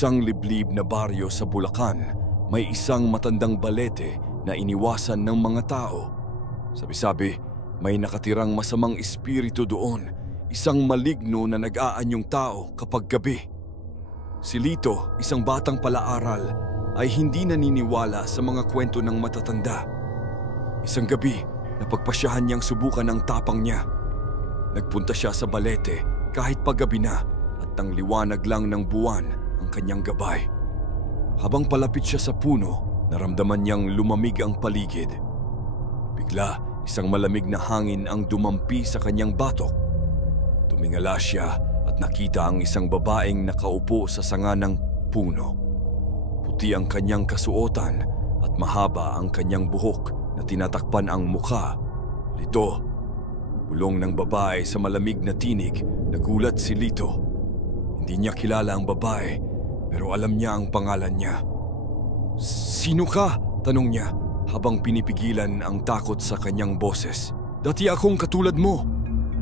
isang liblib na baryo sa Bulacan, may isang matandang balete na iniwasan ng mga tao. Sabi-sabi, may nakatirang masamang espiritu doon, isang maligno na nag-aanyong tao kapag gabi. Si Lito, isang batang palaaral, ay hindi naniniwala sa mga kwento ng matatanda. Isang gabi, napagpasyahan niyang subukan ang tapang niya. Nagpunta siya sa balete kahit paggabi na at ang liwanag lang ng buwan ang kanyang gabay. Habang palapit siya sa puno, naramdaman niyang lumamig ang paligid. Bigla, isang malamig na hangin ang dumampi sa kanyang batok. Tumingala siya at nakita ang isang babaeng nakaupo sa sanga ng puno. Puti ang kanyang kasuotan at mahaba ang kanyang buhok na tinatakpan ang mukha. Lito. Bulong ng babae sa malamig na tinig, nagulat si Lito. Hindi niya kilala ang babae, pero alam niya ang pangalan niya. "Sino ka?" tanong niya habang pinipigilan ang takot sa kanyang boses. "Dati akong katulad mo,"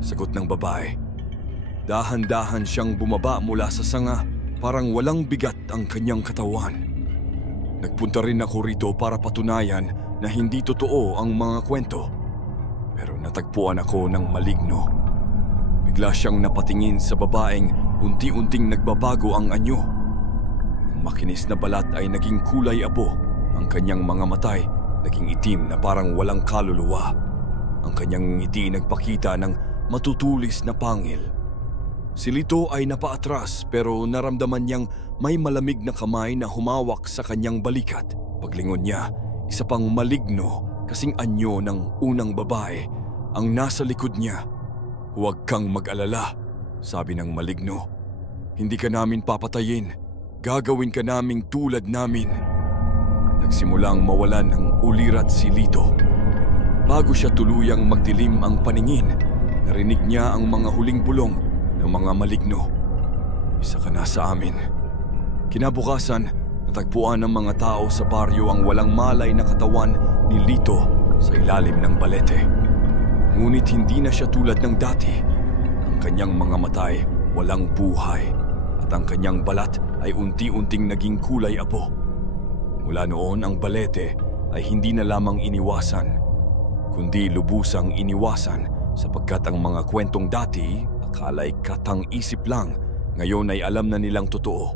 sagot ng babae. Dahan-dahan siyang bumaba mula sa sanga, parang walang bigat ang kanyang katawan. Nagpunta rin ako rito para patunayan na hindi totoo ang mga kwento. Pero natagpuan ako ng maligno. Bigla siyang napatingin sa babaeng unti-unting nagbabago ang anyo. Ang makinis na balat ay naging kulay abo. Ang kanyang mga matay naging itim na parang walang kaluluwa. Ang kanyang ngiti nagpakita ng matutulis na pangil. Si Lito ay napaatras pero naramdaman niyang may malamig na kamay na humawak sa kanyang balikat. Paglingon niya, isa pang maligno kasing anyo ng unang babae ang nasa likod niya. "Huwag kang mag-alala," sabi ng maligno. "Hindi ka namin papatayin. Gagawin ka naming tulad namin." Nagsimulang mawalan ng ulirat si Lito. Bago siya tuluyang magdilim ang paningin, narinig niya ang mga huling bulong ng mga maligno. "Isa ka na sa amin." Kinabukasan, natagpuan ng mga tao sa baryo ang walang malay na katawan ni Lito sa ilalim ng balete. Ngunit hindi na siya tulad ng dati. Ang kanyang mga matay walang buhay at ang kanyang balat ay unti-unting naging kulay abo. Mula noon ang balete ay hindi na lamang iniwasan, kundi lubusang iniwasan sapagkat ang mga kwentong dati akala'y katang-isip lang, ngayon ay alam na nilang totoo.